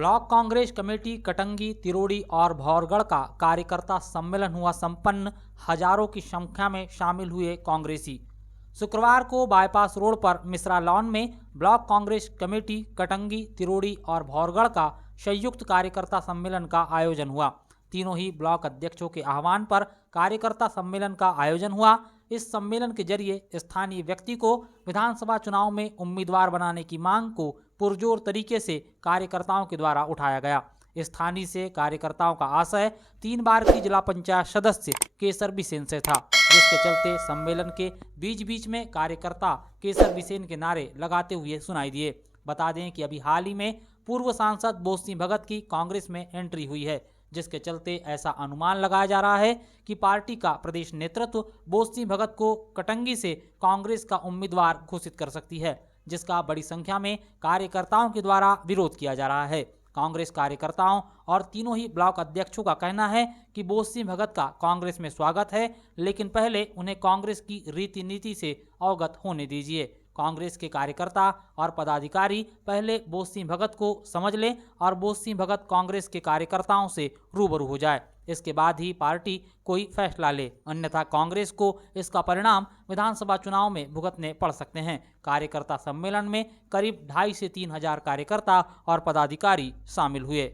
Block Congress committee Katangi, Tirodi और भौरगढ़ का कार्यकर्ता सम्मेलन हुआ संपन्न। हजारों की संख्या में शामिल हुए कांग्रेसी। शुक्रवार को बाईपास रोड पर मिश्रा लॉन में ब्लॉक कांग्रेस कमेटी कटंगी, तिरोड़ी और भौरगढ़ का संयुक्त कार्यकर्ता सम्मेलन का आयोजन हुआ। तीनों ही ब्लॉक अध्यक्षों के आह्वान पर कार्यकर्ता सम्मेलन का आयोजन हुआ। इस सम्मेलन के जरिए स्थानीय व्यक्ति को विधानसभा चुनाव में उम्मीदवार बनाने की मांग को पुरजोर तरीके से कार्यकर्ताओं के द्वारा उठाया गया। स्थानीय से कार्यकर्ताओं का आशय 3 बार की जिला पंचायत सदस्य केसर बिसेन से था, जिसके चलते सम्मेलन के बीच बीच में कार्यकर्ता केसर बिसेन के नारे लगाते हुए सुनाई दिए। बता दें कि अभी हाल ही में पूर्व सांसद बोस सिंह भगत की कांग्रेस में एंट्री हुई है, जिसके चलते ऐसा अनुमान लगाया जा रहा है कि पार्टी का प्रदेश नेतृत्व बोस सिंह भगत को कटंगी से कांग्रेस का उम्मीदवार घोषित कर सकती है, जिसका बड़ी संख्या में कार्यकर्ताओं के द्वारा विरोध किया जा रहा है। कांग्रेस कार्यकर्ताओं और तीनों ही ब्लॉक अध्यक्षों का कहना है कि बोस सिंह भगत का कांग्रेस में स्वागत है, लेकिन पहले उन्हें कांग्रेस की रीति नीति से अवगत होने दीजिए। कांग्रेस के कार्यकर्ता और पदाधिकारी पहले बोस सिंह भगत को समझ लें और बोस सिंह भगत कांग्रेस के कार्यकर्ताओं से रूबरू हो जाए। इसके बाद ही पार्टी कोई फैसला ले, अन्यथा कांग्रेस को इसका परिणाम विधानसभा चुनाव में भुगतने पड़ सकते हैं। कार्यकर्ता सम्मेलन में करीब 2,500 से 3,000 कार्यकर्ता और पदाधिकारी शामिल हुए।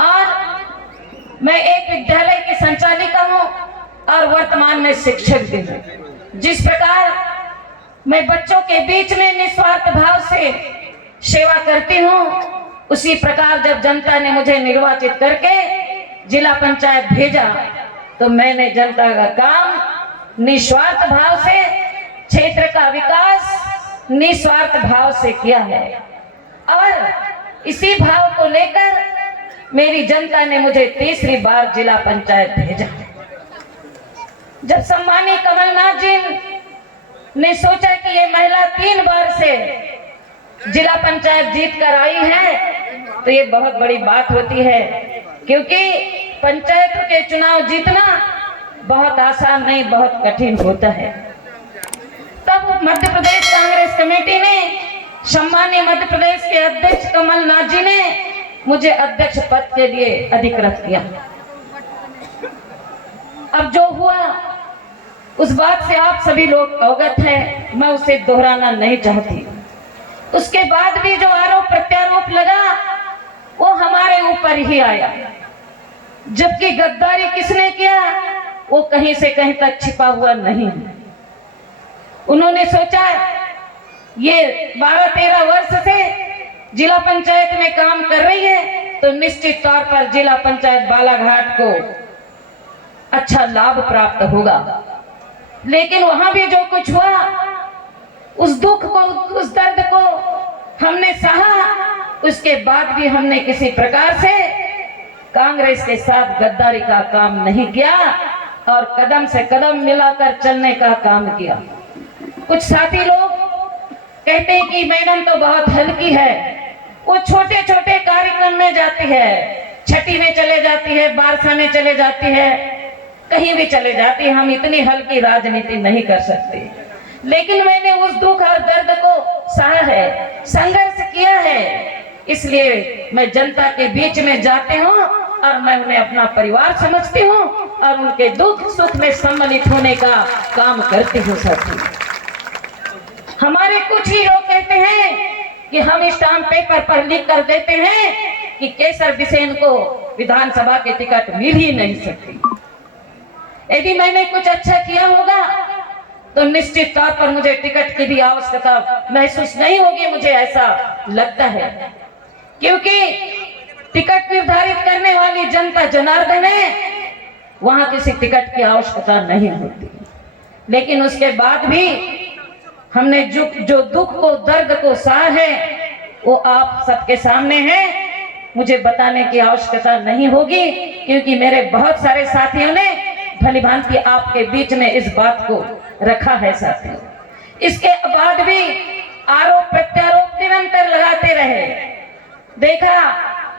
और मैं एक विद्यालय की संचालिका हूँ और वर्तमान में शिक्षक भी हूँ। जिस प्रकार मैं बच्चों के बीच में निस्वार्थ भाव से सेवा करती हूँ, उसी प्रकार जब जनता ने मुझे निर्वाचित करके जिला पंचायत भेजा तो मैंने जनता का काम निस्वार्थ भाव से, क्षेत्र का विकास निस्वार्थ भाव से किया है। और इसी भाव को लेकर मेरी जनता ने मुझे तीसरी बार जिला पंचायत भेजा। जब सम्मानीय कमलनाथ जी ने सोचा कि ये महिला 3 बार से जिला पंचायत जीत कर आई है, तो ये बहुत बड़ी बात होती है, क्योंकि पंचायतों के चुनाव जीतना बहुत आसान नहीं, बहुत कठिन होता है। तब मध्य प्रदेश कांग्रेस कमेटी ने, सम्मानीय मध्य प्रदेश के अध्यक्ष कमलनाथ जी ने मुझे अध्यक्ष पद के लिए अधिकृत किया। अब जो हुआ उस बात से आप सभी लोग अवगत हैं, मैं उसे दोहराना नहीं चाहती। उसके बाद भी जो आरोप प्रत्यारोप लगा वो हमारे ऊपर ही आया, जबकि गद्दारी किसने किया वो कहीं से कहीं तक छिपा हुआ नहीं। उन्होंने सोचा ये 12-13 वर्ष से जिला पंचायत में काम कर रही है तो निश्चित तौर पर जिला पंचायत बालाघाट को अच्छा लाभ प्राप्त होगा। लेकिन वहां भी जो कुछ हुआ, उस दुख को, उस दर्द को हमने सहा। उसके बाद भी हमने किसी प्रकार से कांग्रेस के साथ गद्दारी का काम नहीं किया और कदम से कदम मिलाकर चलने का काम किया। कुछ साथी लोग कहते हैं कि मैडम तो बहुत हल्की है, वो छोटे छोटे कार्यक्रम में जाती है, छठी में चले जाती है, बारसा में चले जाती है, कहीं भी चले जाती है, हम इतनी हल्की राजनीति नहीं कर सकते। लेकिन मैंने उस दुख और दर्द को सहा है, संघर्ष किया है, इसलिए मैं जनता के बीच में जाती हूँ और मैं उन्हें अपना परिवार समझती हूँ और उनके दुख सुख में सम्मिलित होने का काम करती हूँ। साथी, हमारे कुछ ही लोग कहते हैं कि हम स्टाम्प पेपर पर लिख कर देते हैं कि केसर बिसेन को विधानसभा के टिकट मिल ही नहीं सकती। यदि मैंने कुछ अच्छा किया होगा तो निश्चित तौर पर मुझे टिकट की भी आवश्यकता महसूस नहीं होगी, मुझे ऐसा लगता है, क्योंकि टिकट निर्धारित करने वाली जनता जनार्दन है, वहां किसी टिकट की आवश्यकता नहीं होती। लेकिन उसके बाद भी हमने जो दुख को, दर्द को सहा है वो आप सबके सामने है, मुझे बताने की आवश्यकता नहीं होगी, क्योंकि मेरे बहुत सारे साथियों ने भली भांति आपके बीच में इस बात को रखा है। साथियों, इसके बाद भी आरोप प्रत्यारोप निरंतर लगाते रहे। देखा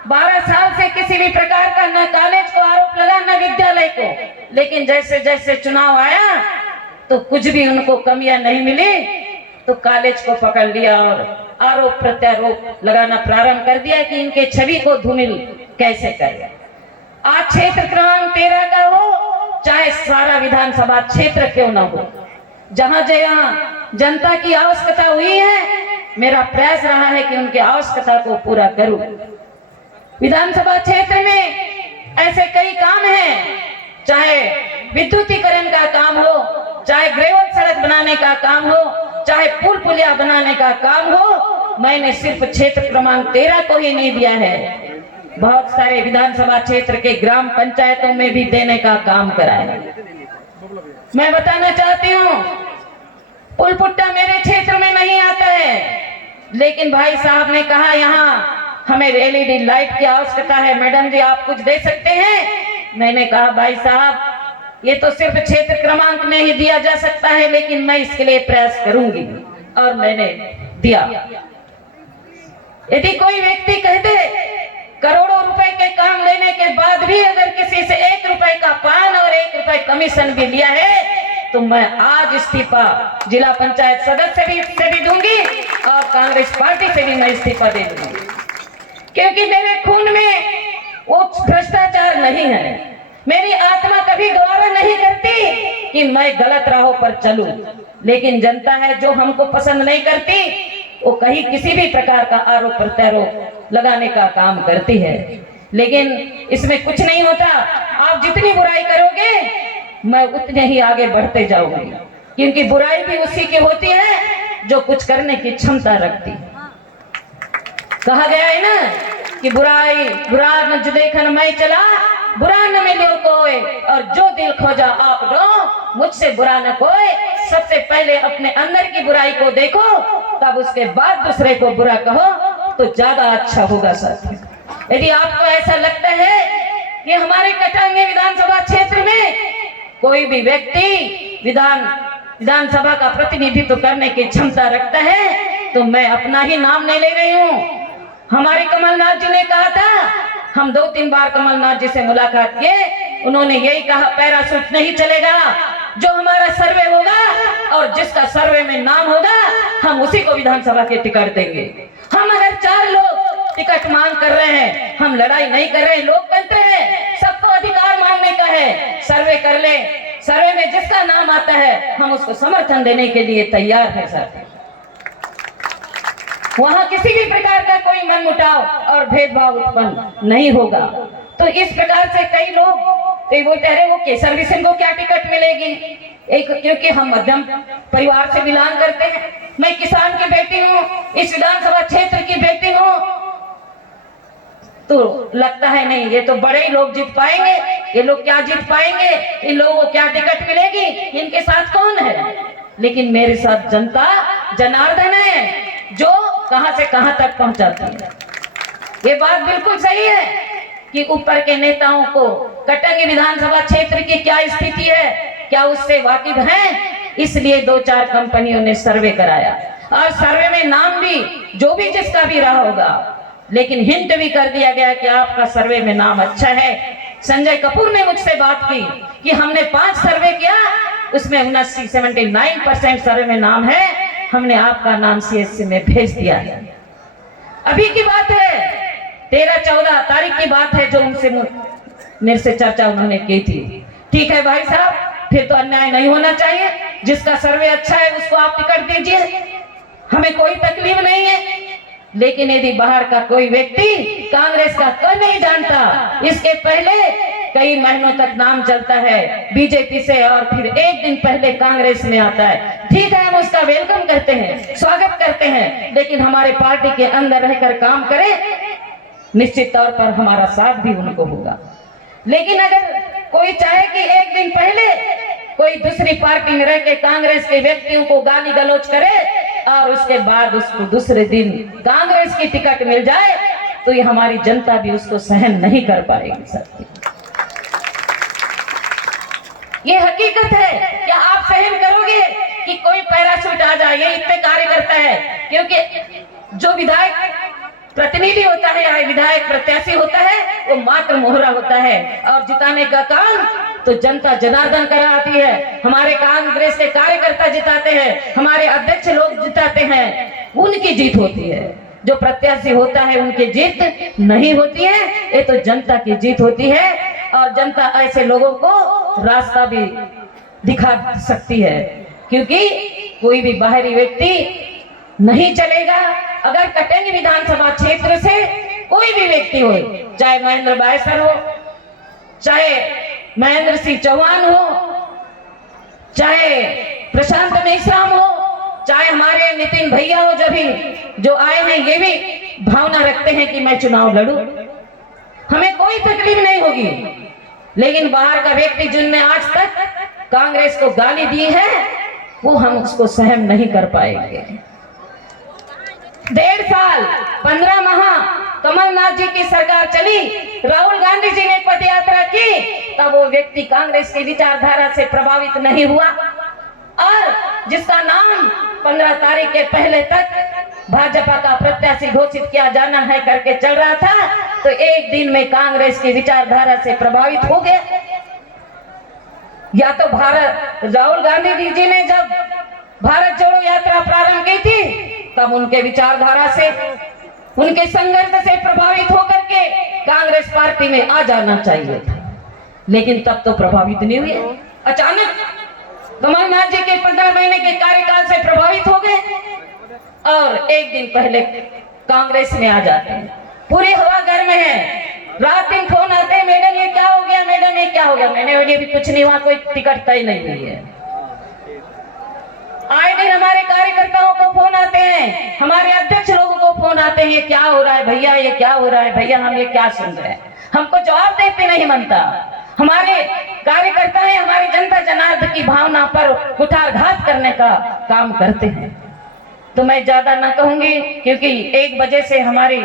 12 साल से किसी भी प्रकार का न कॉलेज को आरोप लगा न विद्यालय को, लेकिन जैसे जैसे चुनाव आया तो कुछ भी उनको कमियां नहीं मिली तो कॉलेज को पकड़ लिया और आरोप प्रत्यारोप लगाना प्रारंभ कर दिया कि इनके छवि को धूमिल कैसे करें। आज क्षेत्र क्रमांक 13 का हो, चाहे सारा विधानसभा क्षेत्र क्यों न हो, जहां जहां जनता की आवश्यकता हुई है, मेरा प्रयास रहा है कि उनकी आवश्यकता को पूरा करूं। विधानसभा क्षेत्र में ऐसे कई काम हैं, चाहे विद्युतीकरण का काम हो, चाहे ग्रेवल सड़क बनाने का काम हो, चाहे पुल पुलिया बनाने का काम हो, मैंने सिर्फ क्षेत्र क्रमांक 13 को ही नहीं दिया है, बहुत सारे विधानसभा क्षेत्र के ग्राम पंचायतों में भी देने का काम करा है। मैं बताना चाहती हूँ, पुल पुट्टा मेरे क्षेत्र में नहीं आता है, लेकिन भाई साहब ने कहा यहाँ हमें एलईडी लाइट की आवश्यकता है, मैडम जी आप कुछ दे सकते हैं। मैंने कहा भाई साहब ये तो सिर्फ क्षेत्र क्रमांक में ही दिया जा सकता है, लेकिन मैं इसके लिए प्रयास करूंगी, और मैंने दिया। यदि कोई व्यक्ति कहते करोड़ों रुपए के काम लेने के बाद भी अगर किसी से 1 रुपए का पान और 1 रुपए कमीशन भी लिया है, तो मैं आज इस्तीफा जिला पंचायत सदस्य से भी दूंगी और कांग्रेस पार्टी से भी मैं इस्तीफा दे दूंगी, क्योंकि मेरे खून में वो भ्रष्टाचार नहीं है। मेरी आत्मा कभी गवारा नहीं करती कि मैं गलत राहों पर चलूं, लेकिन जनता है जो हमको पसंद नहीं करती, वो कहीं किसी भी प्रकार का आरोप प्रत्यारोप लगाने का काम करती है। लेकिन इसमें कुछ नहीं होता, आप जितनी बुराई करोगे मैं उतने ही आगे बढ़ते जाऊंगी, क्योंकि बुराई भी उसी की होती है जो कुछ करने की क्षमता रखती। कहा गया है ना कि बुरा न देखन मैं चला, बुरा न मिलो कोई, और जो दिल खोजा आप रो, मुझसे बुरा न कोई। सबसे पहले अपने अंदर की बुराई को देखो, तब उसके बाद दूसरे को बुरा कहो, तो ज्यादा अच्छा होगा साथी। यदि आपको ऐसा लगता है कि हमारे कटांगे विधानसभा क्षेत्र में कोई भी व्यक्ति विधानसभा का प्रतिनिधित्व करने की क्षमता रखता है, तो मैं अपना ही नाम नहीं ले रही हूँ। हमारे कमलनाथ जी ने कहा था, हम 2-3 बार कमलनाथ जी से मुलाकात किए, उन्होंने यही कहा पैराशूट नहीं चलेगा, जो हमारा सर्वे होगा और जिसका सर्वे में नाम होगा हम उसी को विधानसभा के टिकट देंगे। हम अगर 4 लोग टिकट मांग कर रहे हैं, हम लड़ाई नहीं कर रहे हैं, लोकतंत्र है, सबको अधिकार मांगने का है। सर्वे कर ले, सर्वे में जिसका नाम आता है हम उसको समर्थन देने के लिए तैयार है सर। वहां किसी भी प्रकार का कोई मनमुटाव और भेदभाव उत्पन्न नहीं होगा। तो इस प्रकार से कई लोग वो कह रहे, वो केसर विशन को क्या टिकट मिलेगी, एक क्योंकि हम मध्यम परिवार से बिलोंग करते हैं, मैं किसान की बेटी हूँ, इस विधानसभा क्षेत्र की बेटी हूँ, तो लगता है नहीं ये तो बड़े ही लोग जीत पाएंगे, ये लोग क्या जीत पाएंगे, इन लोगों को क्या टिकट मिलेगी, इनके साथ कौन है। लेकिन मेरे साथ जनता जनार्दन है, जो कहां से कहां तक पहुंचाती है। ये बात बिल्कुल सही है कि ऊपर के नेताओं को कटांगी विधानसभा क्षेत्र की क्या स्थिति है, क्या उससे वाकिफ हैं, इसलिए 2-4 कंपनियों ने सर्वे कराया, और सर्वे में नाम भी जो भी जिसका भी रहा होगा, लेकिन हिंट भी कर दिया गया कि आपका सर्वे में नाम अच्छा है। संजय कपूर ने मुझसे बात की कि हमने 5 सर्वे किया, उसमें 79% सर्वे में नाम है, हमने आपका नाम CSC में भेज दिया है। अभी की बात है, 13-14 तारीख की बात है, जो उनसे मेरे से चर्चा उन्होंने की थी। ठीक है भाई साहब, फिर तो अन्याय नहीं होना चाहिए, जिसका सर्वे अच्छा है उसको आप टिकट दीजिए, हमें कोई तकलीफ नहीं है। लेकिन यदि बाहर का कोई व्यक्ति कांग्रेस का क्यों नहीं जानता, इसके पहले कई महीनों तक नाम चलता है बीजेपी से, और फिर एक दिन पहले कांग्रेस में आता है, ठीक है हम उसका वेलकम करते हैं, स्वागत करते हैं, लेकिन हमारे पार्टी के अंदर रहकर काम करें, निश्चित तौर पर हमारा साथ भी उनको होगा। लेकिन अगर कोई चाहे कि एक दिन पहले कोई दूसरी पार्टी में रह के कांग्रेस के व्यक्तियों को गाली गलौज करे और उसके बाद उसको दूसरे दिन कांग्रेस की टिकट मिल जाए, तो ये हमारी जनता भी उसको सहन नहीं कर पाएगी सर। ये हकीकत है, क्या आप सहन करोगे कि कोई पैराशूट आ जाए, ये इतने कार्य करता है, क्योंकि जो विधायक प्रतिनिधि होता है या विधायक प्रत्याशी होता है, वो मात्र मोहरा होता है, और जिताने का काम तो जनता जनार्दन कराती है। हमारे कांग्रेस के कार्यकर्ता जिताते हैं, हमारे अध्यक्ष लोग जिताते हैं, उनकी जीत होती है। जो प्रत्याशी होता है उनकी जीत नहीं होती है, ये तो जनता की जीत होती है। और जनता ऐसे लोगों को रास्ता भी दिखा सकती है, क्योंकि कोई भी बाहरी व्यक्ति नहीं चलेगा। अगर कटेंगे विधानसभा क्षेत्र से कोई भी व्यक्ति हो, चाहे महेंद्र बायसर हो, चाहे महेंद्र सिंह चौहान हो, चाहे प्रशांत मेश्राम हो, चाहे हमारे नितिन भैया हो, जो आए हैं ये भी भावना रखते हैं कि मैं चुनाव लड़ूं, हमें कोई तकलीफ नहीं होगी। लेकिन बाहर का व्यक्ति जिनने आज तक कांग्रेस को गाली दी है, वो हम उसको सहन नहीं कर पाएंगे। 1.5 साल 15 माह कमलनाथ जी की सरकार चली, राहुल गांधी जी ने पद यात्रा की, तब वो व्यक्ति कांग्रेस की विचारधारा से प्रभावित नहीं हुआ। और जिसका नाम 15 तारीख के पहले तक भाजपा का प्रत्याशी घोषित किया जाना है करके चल रहा था, तो एक दिन में कांग्रेस की विचारधारा से प्रभावित हो गया। या तो राहुल गांधी जी ने जब भारत जोड़ो यात्रा प्रारंभ की थी, तब उनके विचारधारा से, उनके संघर्ष से प्रभावित होकर के कांग्रेस पार्टी में आ जाना चाहिए था, लेकिन तब तो प्रभावित नहीं हुए। अचानक कमलनाथ जी के 15 महीने के कार्यकाल से प्रभावित हो गए और एक दिन पहले कांग्रेस में आ जाते हैं। पूरी हवा गर्म है, रात दिन फोन आते हैं, मैडम ये क्या हो गया, मैडम ये क्या हो गया। मैंने ये भी कुछ नहीं हुआ, कोई टिकट तय नहीं हुई है। आए दिन हमारे कार्यकर्ताओं को फोन आते हैं, हमारे अध्यक्ष लोगों को फोन आते हैं, ये क्या हो रहा है भैया, ये क्या हो रहा है भैया, हम ये क्या सुन रहे हैं। हमको जवाब देते नहीं बनता। हमारे कार्यकर्ता है, हमारी जनता जनार्दन की भावना पर कुठारघात करने का काम करते हैं। तो मैं ज्यादा ना कहूंगी, क्योंकि 1 बजे से हमारे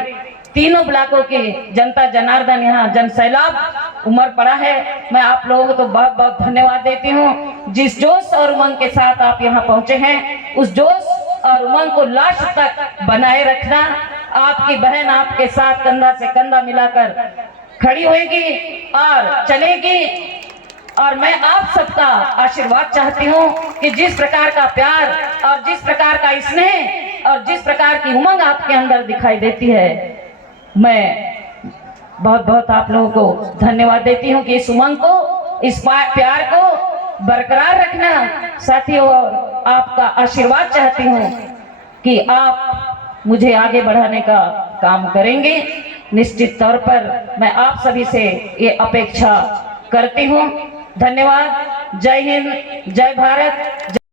तीनों ब्लॉकों के जनता जनार्दन यहाँ जन सैलाब उमड़ पड़ा है। मैं आप लोगों को तो बहुत बहुत धन्यवाद देती हूँ। जिस जोश और उमंग के साथ आप यहाँ पहुंचे हैं, उस जोश और उमंग को लास्ट तक बनाए रखना। आपकी बहन आपके साथ कंधा से कंधा मिलाकर खड़ी होगी और चलेगी। और मैं आप सबका आशीर्वाद चाहती हूँ कि जिस प्रकार का प्यार और जिस प्रकार का स्नेह और जिस प्रकार की उमंग आपके अंदर दिखाई देती है, मैं बहुत बहुत आप लोगों को धन्यवाद देती हूँ कि इस उमंग को, इस प्यार को बरकरार रखना। साथियों, आपका आशीर्वाद चाहती हूँ कि आप मुझे आगे बढ़ाने का काम करेंगे। निश्चित तौर पर मैं आप सभी से ये अपेक्षा करती हूँ। धन्यवाद। जय हिंद, जय भारत, जय